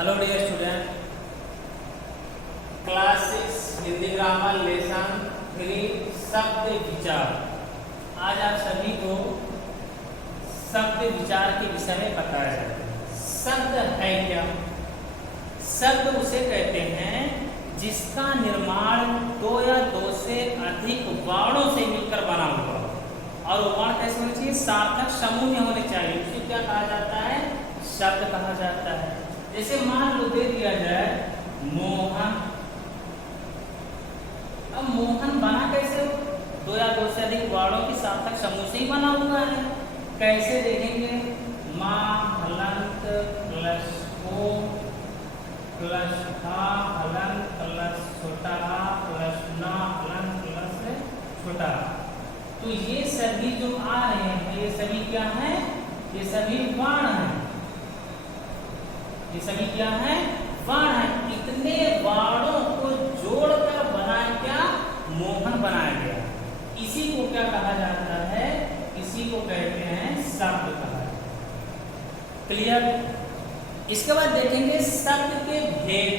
Hello dear student, class 6 Hindi grammar lesson 3 शब्द विचार। आज आप सभी को शब्द विचार के विषय में बताया जाएगा। शब्द है क्या? शब्द उसे कहते हैं जिसका निर्माण दो या दो से अधिक वर्णों से मिलकर बना हुआ हो। और वर्ण कैसे होने चाहिए? सार्थक समूह में होने चाहिए। उसे क्या कहा जाता है? शब्द कहा जाता है। जैसे मान लो दे दिया जाए मोहन। अब मोहन बना कैसे हो? दो या दो से अधिक वर्णों की सार्थक समूह से ही बना हुआ है। कैसे देखेंगे? माँ हलंत प्लस ओ प्लस हा हलंत प्लस छोटा हा प्लस ना हलंत प्लस छोटा। तो ये सभी जो आ रहे हैं ये सभी क्या है? ये सभी वर्ण हैं। ये सभी क्या है? वर्ण है। इतने वर्णों को जोड़कर बनाया क्या? मोहन बनाया गया। इसी को क्या कहा जाता है? इसी को कहते हैं शब्द कहा जाता है। क्लियर? इसके बाद देखेंगे शब्द के भेद।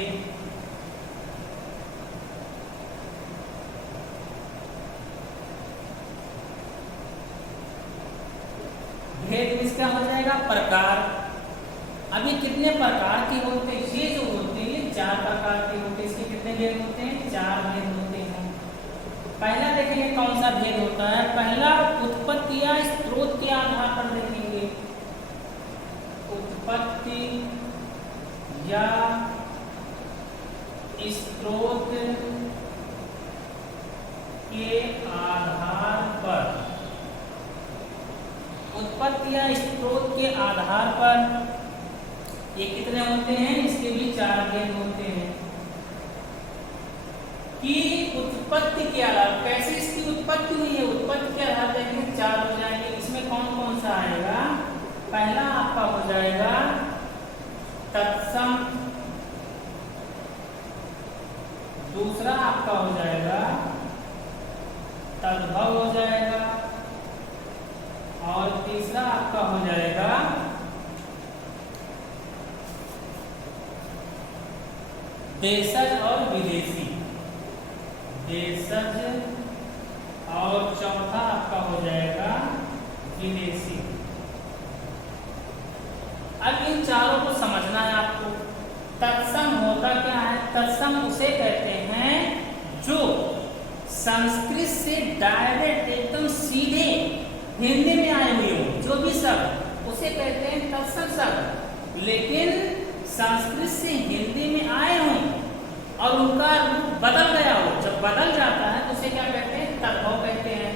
भेद में क्या हो जाएगा? प्रकार। अभी कितने प्रकार के होते हैं? ये जो होते हैं 4 प्रकार के होते हैं। इसके कितने भेद होते हैं? 4 भेद होते हैं। पहला देखेंगे कौन सा भेद होता है? पहला उत्पत्ति या स्रोत के आधार पर देखेंगे। उत्पत्ति या स्रोत के आधार पर। उत्पत्ति या स्रोत के आधार पर ये कितने होते हैं? इसके भी 4 भेद होते हैं। कि उत्पत्ति के आधार, कैसे इसकी उत्पत्ति हुई है? उत्पत्ति के आधार देखेंगे 4 हो जाएंगे। इसमें कौन कौन सा आएगा? पहला आपका हो जाएगा तत्सम। दूसरा आपका हो जाएगा तद्भव हो जाएगा। और तीसरा आपका हो जाएगा देशज और विदेशी। देशज और चौथा आपका हो जाएगा विदेशी। अब इन चारों को समझना है आपको। तत्सम होता क्या है? तत्सम उसे कहते हैं जो संस्कृत से डायरेक्ट एकदम सीधे हिंदी में आए हुए हो। जो भी शब्द उसे कहते हैं तत्सम शब्द। लेकिन संस्कृत से हिंदी में आए हों और उनका रूप बदल गया हो, जब बदल जाता है तो उसे क्या कहते हैं? तद्भव कहते हैं।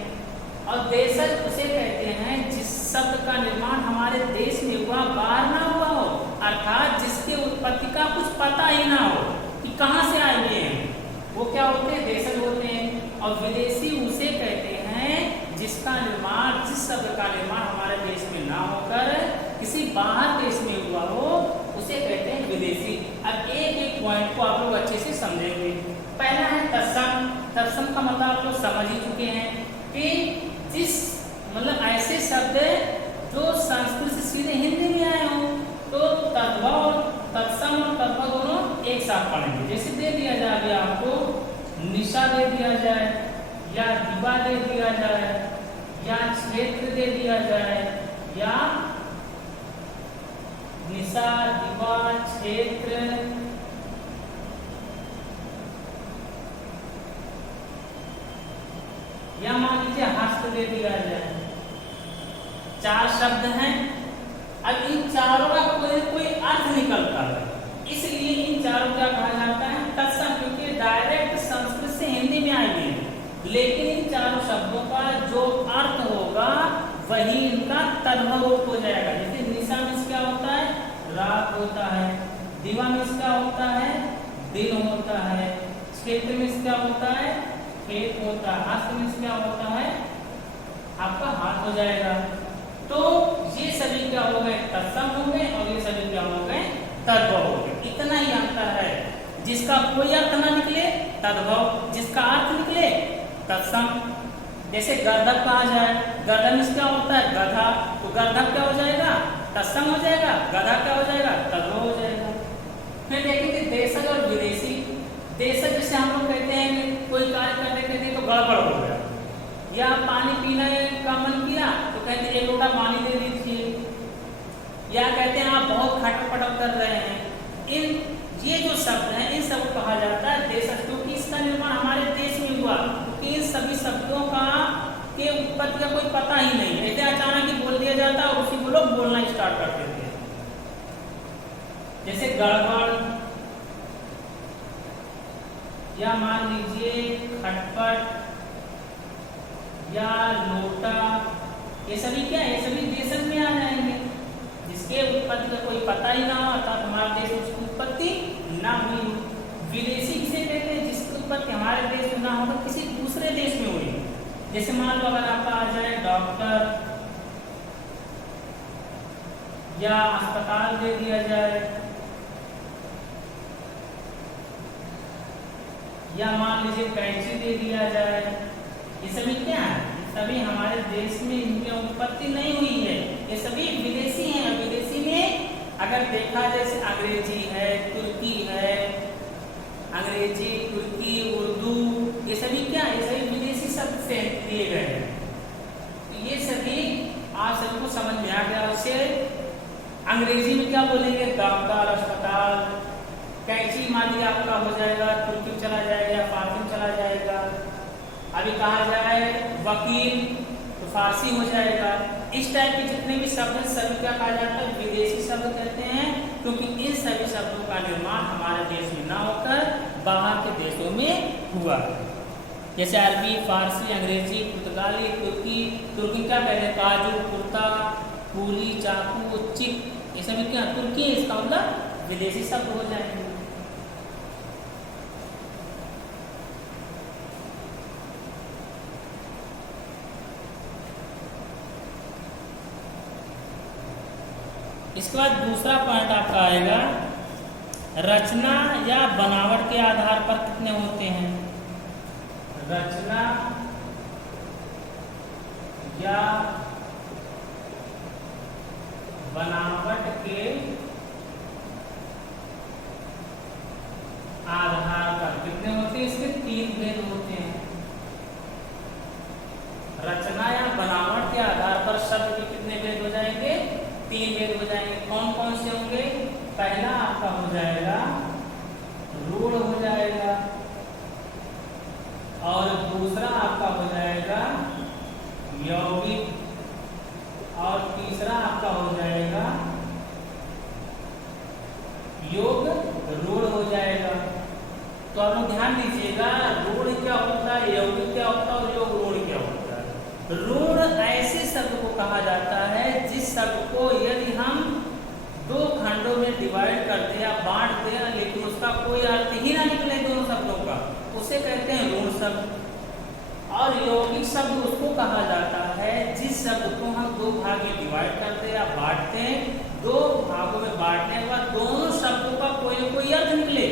और देशज उसे कहते हैं जिस शब्द का निर्माण हमारे देश में हुआ, बाहर ना हुआ हो, अर्थात जिसके उत्पत्ति का कुछ पता ही ना हो कि कहाँ से आए हुए हैं, वो क्या होते हैं? देशज होते हैं। और विदेशी उसे कहते हैं जिसका निर्माण, जिस शब्द का निर्माण हमारे देश में ना होकर किसी बाहर देश में हुआ हो, उसे कहते हैं विदेशी। अब एक एक पॉइंट को आप लोग अच्छे से समझेंगे। पहला है तत्सम। तत्सम का मतलब आप लोग समझ ही चुके हैं कि जिस मतलब ऐसे शब्द जो संस्कृत से सीधे हिंदी में आए हों। तो तद्भव, तत्सम और तद्भव दोनों एक साथ पढ़ेंगे। जैसे दे दिया जाए अभी आपको निशा दे दिया जाए, या दिवा दे दिया जाए, या क्षेत्र दे दिया जाए, या निशा दिवा क्षेत्र, या मान लीजिए हस्त दे दिया जाए। 4 शब्द हैं। अब इन चारों का कोई अर्थ निकलता है, इसलिए इन चारों क्या कहा जाता है? तत्सम, क्योंकि डायरेक्ट संस्कृत से हिंदी में आए हैं। लेकिन इन चारों शब्दों का जो अर्थ होगा वही इनका तद्भव रूप हो जाएगा। जैसे निशा में क्या होता है? रात होता है। दिवा में क्या होता है? दिन होता है। क्षेत्र में क्या होता है? खेत होता है। हस्त में क्या होता है? आपका हाथ हो जाएगा। तो ये सभी क्या हो गए? तत्सम हो गए। और ये सभी क्या हो गए? तद्भव हो गए। इतना ही अंतर है। जिसका कोई अर्थ ना निकले तद्भव, जिसका अर्थ निकले तत्सम। जैसे गर्दभ कहा जाए, गर्दभ में क्या होता है? गधा। तो गर्दभ क्या हो जाएगा? तत्सम हो जाएगा। गधा क्या हो जाएगा? तद्भव हो जाएगा। फिर देखेंगे देशज और विदेशी। देशज जैसे हम लोग कहते हैं कि कोई कार्य करने के लिए तो गड़बड़ हो गया, या पानी पीने का मन किया तो कहते हैं 1 लोटा पानी दे दीजिए, या कहते हैं आप बहुत खटपट कर रहे हैं। ये जो शब्द हैं इन सब को कहा जाता है देशज, क्योंकि इसका निर्माण हमारे देश में हुआ, क्योंकि इन सभी शब्दों का के उत्पत्ति का कोई पता ही नहीं है, ऐसे अचानक ही बोल दिया जाता और उसी को लोग बोलना स्टार्ट कर देते हैं। जैसे गड़बड़, या मान लीजिए खटपट, या लोटा, ये सभी क्या है, ये सभी देशज में आ जाएंगे जिसके उत्पत्ति का कोई पता ही ना हो, अर्थात हमारे देश में उसकी उत्पत्ति ना हुई। विदेशी किसे कहते हैं, जिसकी उत्पत्ति हमारे देश में ना हो तो किसी दूसरे देश में हुई। जैसे मान लो अगर आपका आ जाए डॉक्टर, या अस्पताल दे दिया जाए, या मान लीजिए कैंची दे दिया जाए, ये सभी क्या है, सभी हमारे देश में इनकी उत्पत्ति नहीं हुई है, ये सभी विदेशी हैं। विदेशी में अगर देखा जैसे अंग्रेजी है, तुर्की है, अंग्रेजी, तुर्की, उर्दू, ये सभी क्या, ये सभी विदेशी शब्द से लिए गए हैं। तो ये सभी आप सबको समझ में आ गया। उसे अंग्रेजी में क्या बोलेंगे, डॉक्टर, अस्पताल, कैंची मान लिया आपका हो जाएगा, तुर्की में चला जाएगा, फारसी में चला जाएगा। अभी कहा जाए वकील तो फारसी हो जाएगा। इस टाइप के जितने भी शब्द हैं सभी क्या कहा जाता है, विदेशी शब्द कहते हैं, क्योंकि इन सभी शब्दों का निर्माण हमारे देश में ना होकर बाहर के देशों में हुआ। जैसे अरबी, फारसी, अंग्रेजी, पुर्तगाली, तुर्की। तुर्की क्या कहते हैं, काजू, कुर्ता, कूली, चाकू, चिप, ये सभी क्या तुर्की है, इसका मतलब विदेशी शब्द हो जाएंगे। इसके बाद दूसरा पॉइंट आपका आएगा, रचना या बनावट के आधार पर कितने होते हैं। रचना या बनावट के आधार पर कितने होते हैं, इसके 3 भेद होते हैं। रचना या बनावट के आधार पर शब्द के कितने भेद हो जाएंगे, 3 भेद हो जाएंगे। कौन कौन से होंगे, पहला आपका हो जाएगा रूढ़ हो जाएगा, और दूसरा आपका हो जाएगा यौगिक, और तीसरा आपका हो जाएगा योग रूढ़ हो जाएगा। तो आप लोग ध्यान दीजिएगा, रूढ़ क्या होता है, यौगिक क्या होता है, और योग रूढ़ क्या होता है। रूढ़ ऐसे शब्द को कहा जाता है जिस शब्द को यदि हम 2 खंडों में डिवाइड कर दे या बांट दे, लेकिन उसका कोई अर्थ ही ना निकले दोनों शब्दों का, उसे कहते हैं रूढ़ शब्द। और यौगिक शब्द उसको कहा जाता है जिस शब्द को हम 2 भाग में डिवाइड करते या बांटते हैं, 2 भागों में बांटने के बाद दोनों शब्दों का कोई न कोई अर्थ निकले,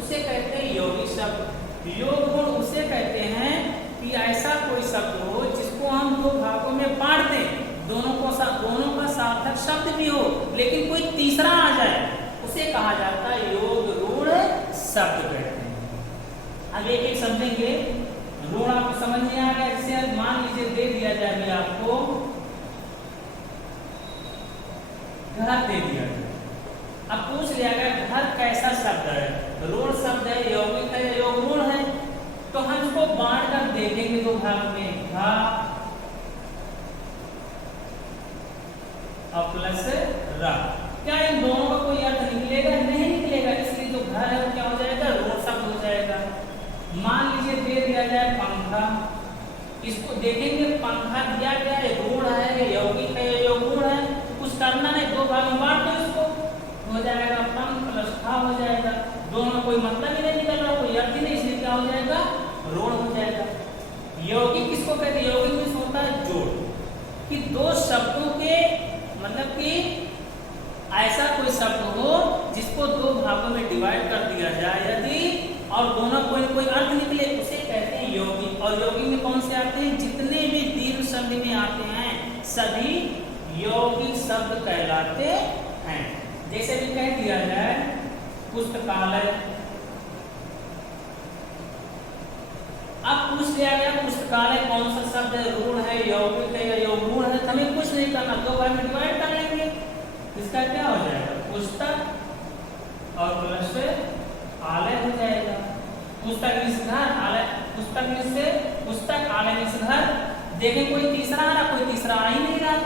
उसे कहते हैं यौगिक शब्द। योग गुण उसे कहते हैं कि ऐसा कोई शब्द हो जिसको हम 2 भागों में बांट दें, दोनों का सार्थक शब्द भी हो, लेकिन कोई तीसरा आ जाए, उसे कहा जाता है योग रूढ़ शब्द कहते हैं। अब एक एक समझेंगे। रूढ़ आपको समझ में आ गया, जैसे मान लीजिए दे दिया जाए आपको घर दे दिया जाए, अब पूछ लिया गया घर कैसा शब्द है, रूढ़ शब्द है, यौगिक है, योग रूढ़ है, तो हम इसको बांट कर देखेंगे 2 भाग में, घा और प्लस रा। क्या इन दोनों का कोई अर्थ निकलेगा, नहीं निकलेगा, इसलिए जो घर है वो क्या हो जाएगा, रूढ़ शब्द हो जाएगा। मान लीजिए दे दिया जाए पंखा, इसको देखेंगे पंखा दिया गया है, रूढ़ है, यौगिक है, योग रूढ़ है, तो कुछ करना नहीं, 2 भाग में बांट दो, इसको हो जाएगा पंख प्लस खा हो जाएगा। दोनों कोई मतलब ही नहीं निकल रहा, कोई अर्थ ही नहीं, इसलिए क्या हो जाएगा, रूढ़ हो जाएगा। यौगिक किसको कहते हैं, यौगिक में होता है जोड़, कि 2 शब्दों के मतलब कि ऐसा कोई शब्द हो जिसको 2 भागों में डिवाइड कर दिया जाए यदि, और दोनों कोई अर्थ निकले, उसे कहते हैं यौगिक। और यौगिक में कौन से आते हैं, जितने भी दीर्घ संधि में आते हैं सभी यौगिक शब्द कहलाते हैं। जैसे भी कह दिया जाए पुस्तकालय। अब पूछ लिया गया पुस्तकालय कौन सा शब्द है, ऋण है, यौगिक है या यौगुण है, हमें कुछ नहीं करना, दो भाग में डिवाइड कर लेंगे। इसका क्या हो जाएगा, पुस्तक और प्लस से आलय हो जाएगा। पुस्तक इस घर, आलय पुस्तक में से पुस्तक, आलय में से घर। देखें कोई तीसरा आ रहा, कोई तीसरा आ ही नहीं रहा।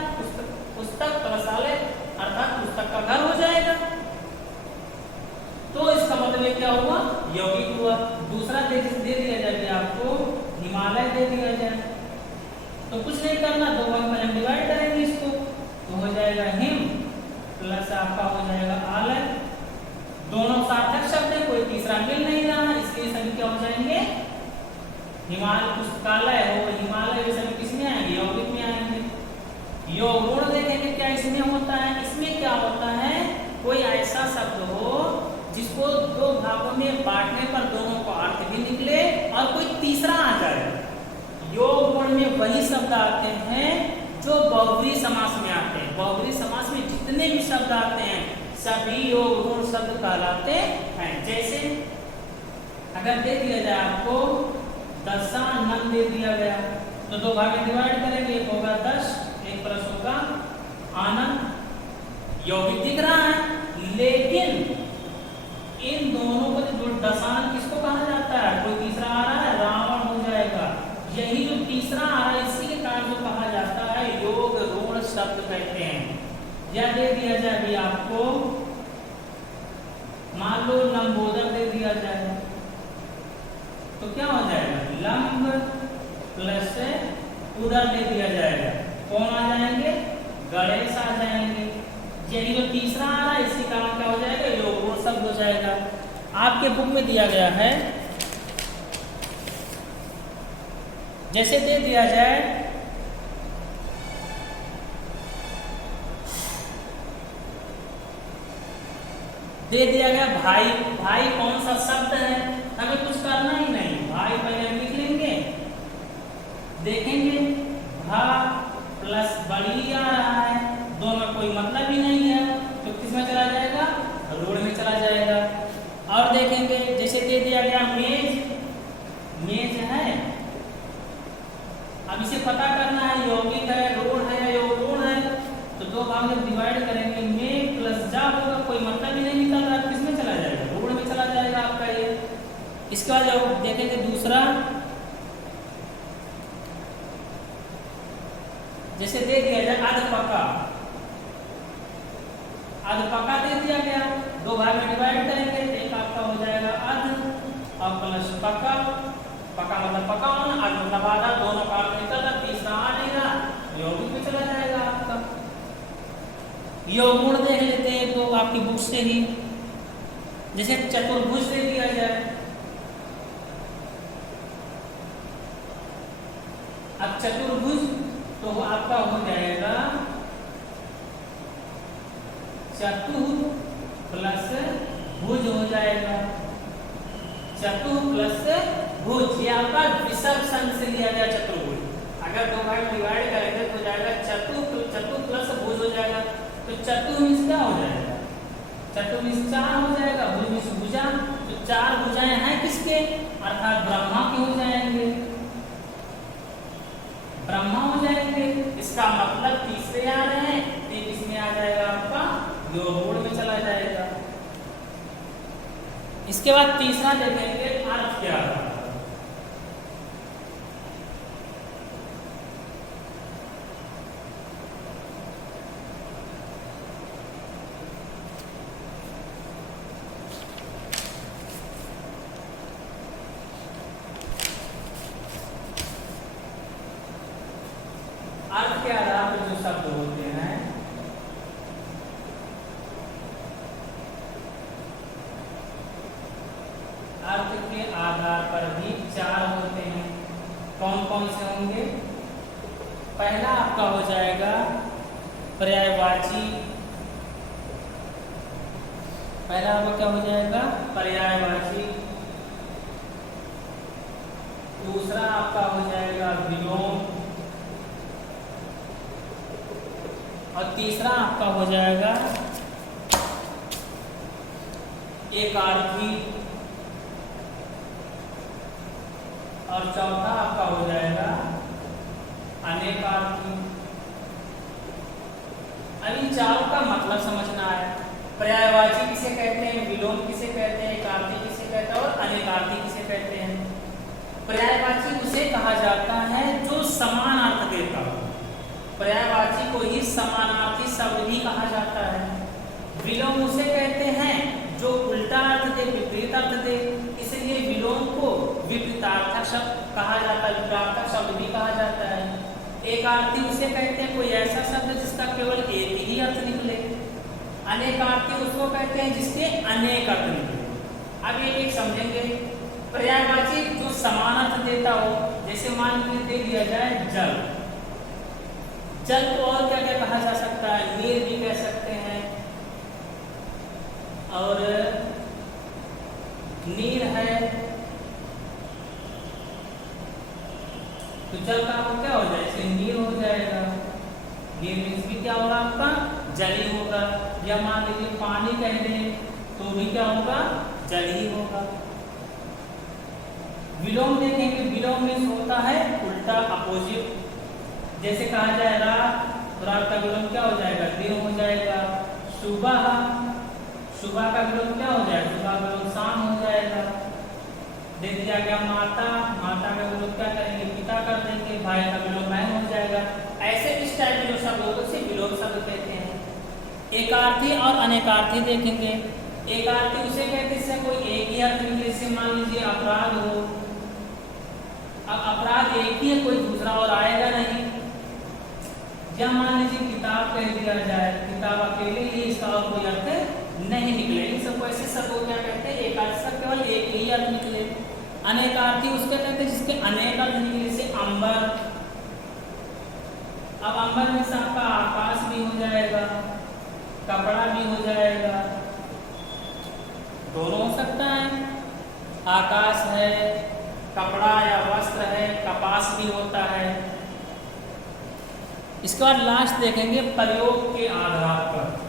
पुस्तक प्लस आलय अर्थात पुस्तक का घर हो जाएगा। तो इसका मतलब क्या हुआ, यौगिक हुआ। दूसरा दे दिया जाए आपको हिमालय दे दिया जाए, तो कुछ नहीं करना, दो भाग में हम डिवाइड करेंगे इसको, तो हो जाएगा हिम प्लस आपका हो जाएगा आलय। दोनों सार्थक शब्द है, कोई तीसरा मिल नहीं रहा, इसलिए सभी क्या हो जाएंगे, हिमालय पुस्तकालय हो, हिमालय वे सभी किसमें आएंगे, यौगिक में आएंगे। यौगुण देखेंगे क्या इसमें होता है, इसमें क्या होता है, कोई ऐसा शब्द हो जिसको दो भागों में बांटने पर दोनों को अर्थ भी निकले और कोई तीसरा आ जाए। योग गुण में वही शब्द आते हैं जो बहुव्रीहि समास में आते हैं। बहुव्रीहि समास में जितने भी शब्द आते हैं सभी योग गुण शब्द कहलाते हैं। जैसे अगर दे दिया जाए आपको दशानन दे दिया गया, तो दो भाग में डिवाइड करेंगे, एक होगा 10, एक प्लस होगा आनंद। यौगिक दिख रहा है, लेकिन इन दोनों को जो दशान किसको कहा जाता है, कोई तीसरा आ रहा है, रावण हो जाएगा। यही जो तीसरा आ रहा है इसी के कारण जो कहा जाता है योग ऋण शब्द कहते हैं। यह दे दिया जाए अभी आपको, मान लो लंबोदर दे दिया जाए, तो क्या हो जाएगा, लंब प्लस उदर दे दिया जाएगा, कौन आ जाएंगे, गणेश आ जाएंगे। यही जो तीसरा आ रहा है इसी कारण क्या हो जाएगा, योग गुण शब्द हो जाएगा। आपके बुक में दिया गया है, जैसे दे दिया जाए दे दिया गया भाई। भाई कौन सा शब्द है, हमें कुछ करना ही नहीं, भाई पहले हम लिख लेंगे, देखेंगे भा प्लस बड़ी आ रहा है, दोनों कोई मतलब ही नहीं है, तो किस में चला जाएगा, ऋण में चला जाएगा। और देखेंगे जैसे दे दिया गया मेज, मेज है, अब इसे पता करना है यौगिक है, ऋण है या यौगुण है, तो दो भाग में डिवाइड करेंगे, में प्लस जा होगा, कोई मतलब ही नहीं निकल रहा, किस में चला जाएगा, ऋण में चला जाएगा आपका ये। इसके बाद जब देखेंगे दूसरा, जैसे दे दिया जाए अधपका, अधपका दे दिया गया, दो भाग में डिवाइड करेंगे, एक आपका हो जाएगा अध और प्लस पका। पका मतलब पका होना, अध मतलब आधा, दोनों का निकल रहा, तीसरा आ नहीं रहा, यौगिक में चला जाएगा आपका। यौगुण देख लेते हैं तो आपकी बुक से ही, जैसे चतुर्भुज दे दिया जाए, अब चतुर्भुज तो आपका हो जाएगा चतु प्लस भुज हो जाएगा, चतु प्लस भुज, ये आपका विसर्ग संघ से लिया गया चतुर्भुज। अगर दो भाग डिवाइड करेंगे तो हो जाएगा चतु प्लस भुज हो जाएगा, तो चतु मीन्स क्या हो जाएगा, चतु मीन्स 4 हो जाएगा, भुज मीन्स भुजा, तो 4 भुजाएं हैं किसके, अर्थात ब्रह्मा के हो जाएंगे, ब्रह्मा हो जाएंगे। इसका मतलब तीसरे आ रहे हैं, एक इसमें आ जाएगा आपका योग में चला जाएगा। इसके बाद तीसरा देखेंगे अर्थ क्या है, अर्थ के आधार पर जो शब्द होते हैं अर्थ के आधार पर भी 4 होते हैं। कौन कौन से होंगे, पहला आपका हो जाएगा पर्यायवाची, पहला आपका क्या हो जाएगा, पर्यायवाची। दूसरा आपका हो जाएगा विलोम, और तीसरा आपका हो जाएगा एकार्थी, और चौथा आपका हो जाएगा अनेकार्थी। अब इन चारों का मतलब समझना है। पर्यायवाची किसे कहते हैं, विलोम किसे कहते हैं, एकार्थी किसे कहते हैं और अनेकार्थी किसे कहते हैं। पर्यायवाची उसे कहा जाता है जो समान अर्थ देता हो। पर्यायवाची को ही समानार्थी शब्द भी कहा जाता है। विलोम उसे कहते हैं जो उल्टा अर्थ दे, विपरीत अर्थ दे, इसलिए विलोम को विपरीतार्थक शब्द कहा जाता है, विपरीतार्थक शब्द भी कहा जाता है। एकार्थी उसे कहते हैं कोई ऐसा शब्द जिसका केवल एक ही अर्थ निकले। अनेकार्थी उसको कहते हैं जिसके अनेक अर्थ निकले। अब ये एक समझेंगे। पर्यायवाची जो समान अर्थ देता हो, जैसे मान लीजिए दे दिया जाए जल, जल को और क्या क्या कहा जा सकता है, नीर भी कह सकते हैं, और नीर है तो जल का आपको क्या हो जाएगा, नीर हो जाएगा। नीर मीन्स भी क्या होगा आपका, जल ही होगा। या मान लीजिए पानी कह दें तो भी क्या होगा, जल ही होगा। विलोम देखेंगे, विलोम मीन्स होता है उल्टा, अपोजिट। जैसे कहा जाए रात, तो रात का विलोम क्या हो जाएगा, दिन हो जाएगा। सुबह, सुबह का विलोम क्या हो जाएगा, सुबह का विलोम शाम हो जाएगा। दे दिया गया माता, माता का विलोम क्या करेंगे, पिता कर देंगे। भाई का विलोम बहन हो जाएगा। ऐसे इस टाइप के जो शब्द होते हैं उसे विलोम शब्द कहते हैं। एकार्थी और अनेकार्थी देखेंगे। एकार्थी उसे कहते हैं जिससे कोई एक ही अर्थ निकले। जैसे मान लीजिए अपराध हो, अब अपराध एक ही है, कोई दूसरा और आएगा नहीं। या मान लीजिए किताब कह दिया जाए, किताब अकेले ही, इसका और कोई अर्थ नहीं निकले। इन सबको ऐसे शब्द को क्या कहते हैं, एकार्थी शब्द केवल एक ही अर्थ निकले। अनेकार्थी उसके कहते हैं जिसके अनेक अर्थ निकले। जैसे अंबर, अब अंबर में आपका आकाश भी हो जाएगा, कपड़ा भी हो जाएगा, दोनों हो सकता है। आकाश है, कपड़ा या वस्त्र है, कपास भी होता है। इसके बाद लास्ट देखेंगे प्रयोग के आधार पर।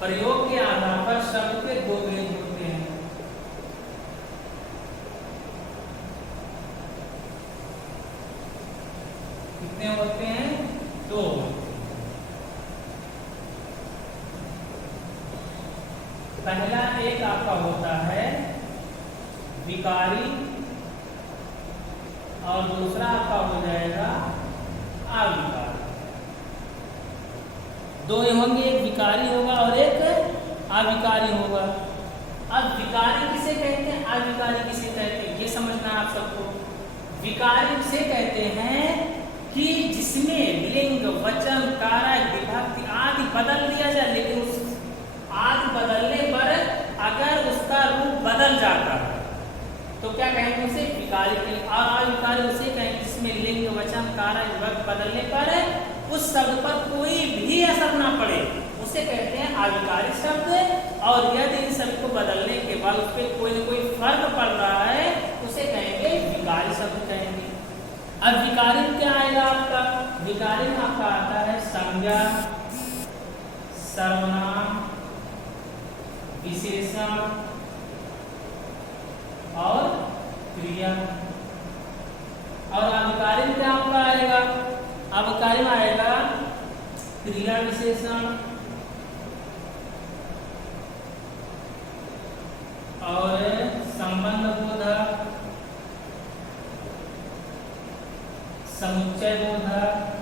प्रयोग के आधार पर शब्द के दो भेद होते हैं। कितने होते हैं, दो। पहला एक आपका होता है विकारी, और दूसरा आपका हो जाएगा अविकारी। दो होंगे, एक विकारी होगा और एक अविकारी होगा। अब विकारी किसे कहते हैं, अविकारी किसे कहते हैं, ये समझना है आप सबको। विकारी उसे कहते हैं कि जिसमें लिंग, वचन, कारक, विभक्ति आदि बदल दिया जाए, लेकिन उस आदि बदलने पर अगर उसका रूप बदल जाता है तो क्या कहेंगे उसे, विकारी कहेंगे। और अविकारी उसे कहेंगे जिसमें लिंग, वचन, कारक, विभक्ति बदलने पर उस शब्द पर कोई भी असर ना पड़े, उसे कहते हैं अविकारी शब्द। और यदि इन शब्द को बदलने के बाद उस पर कोई न कोई फर्क पड़ रहा है, उसे कहेंगे विकारी शब्द कहेंगे। अब विकारी में क्या आएगा आपका, विकारी में आपका आता है संज्ञा, सर्वनाम, विशेषण और क्रिया। और अविकारी में क्या आपका आएगा, अविकारी में आएगा क्रिया विशेषण और संबंध बोधक, समुच्चय बोधक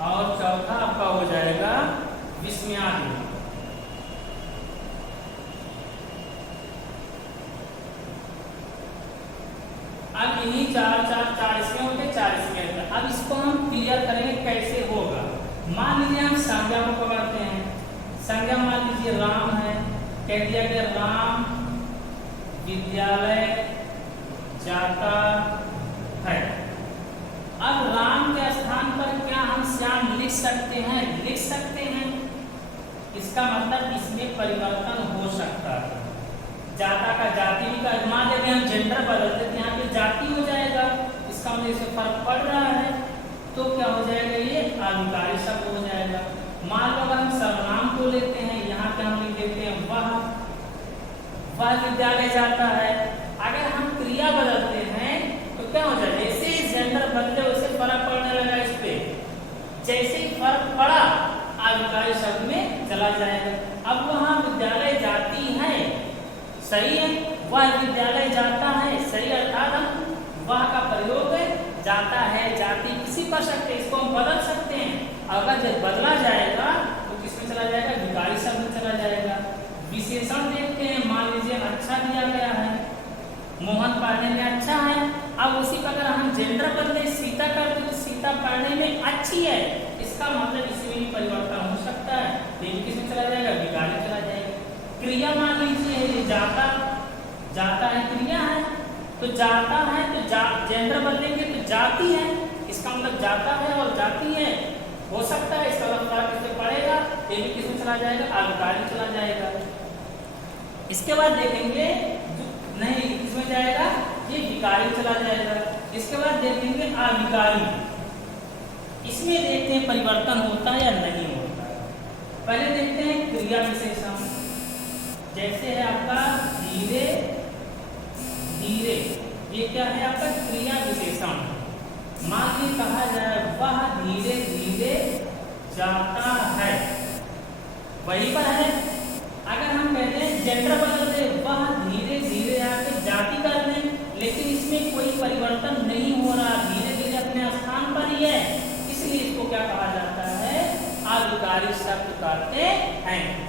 और चौथा आपका हो जाएगा विस्मयादि। अब इन्हीं चार इसमें होते, 4 इसमें। अब इसको हम क्लियर करेंगे कैसे होगा। मान लीजिए हम संज्ञा को पकड़ते हैं। संज्ञा मान लीजिए राम है, कह दिया कि राम विद्यालय जाता है। अब राम के स्थान पर क्या हम श्याम लिख सकते हैं, लिख सकते हैं। इसका मतलब इसमें परिवर्तन हो सकता है। जाता का जाति भी का, मान लेते हम जेंडर बदल देते, यहाँ पे जाति हो जाएगा। इसका मतलब इसमें फर्क पड़ रहा है, तो क्या हो जाएगा, ये आविकारी शब्द हो जाएगा। मान लो अगर हम सर्वनाम को लेते हैं, यहाँ पे हम लिख देते हैं वह विद्यालय जाता है। अगर हम क्रिया बदलते हैं तो क्या हो जाएगा, जैसे ही जेंडर बदले वैसे फर्क पड़ने लगा इस पे, जैसे ही फर्क पड़ा आविकारी शब्द में चला जाएगा। अब वहाँ विद्यालय जाती है, सही है, वह विद्यालय जाता है, सही, अर्थात हम वह का प्रयोग जाता है, जाती किसी कर सकते हैं, इसको हम बदल सकते हैं। अगर जब बदला जाएगा तो किसमें चला जाएगा, विकारी शब्द में चला जाएगा। विशेषण देखते हैं, मान लीजिए अच्छा दिया गया है, मोहन पढ़ने में अच्छा है। अब उसी पर अगर हम जेंडर बदले सीता कर दे तो सीता पढ़ने में अच्छी है, इसका मतलब इसमें भी परिवर्तन हो सकता है, लेकिन किसमें चला जाएगा, विकारी चला जाएगा। क्रिया मान लीजिए ये जाता है क्रिया है, तो जाता है तो जेंडर बदलेंगे तो जाती है, इसका मतलब जाता है और जाती है हो सकता है, इसका मतलब फर्क इससे पड़ेगा, ये भी किसमें चला जाएगा, आविकारी चला जाएगा। इसके बाद देखेंगे नहीं किसमें जाएगा, ये विकारी चला जाएगा। इसके बाद देखेंगे आविकारी, इसमें देखते हैं परिवर्तन होता है या नहीं होता है। पहले देखते हैं क्रिया विशेषण, जैसे है आपका धीरे धीरे, ये क्या है आपका क्रिया विशेषण। मान ली कहा जाए वह धीरे धीरे जाता है, वही पर है। अगर हम कहते हैं जेंडर बदल दे, वह धीरे धीरे आके जाती कर दें, लेकिन इसमें कोई परिवर्तन नहीं हो रहा, धीरे धीरे अपने स्थान पर ही है, इसलिए इसको क्या कहा जाता है, आविकारी शब्द कहते हैं।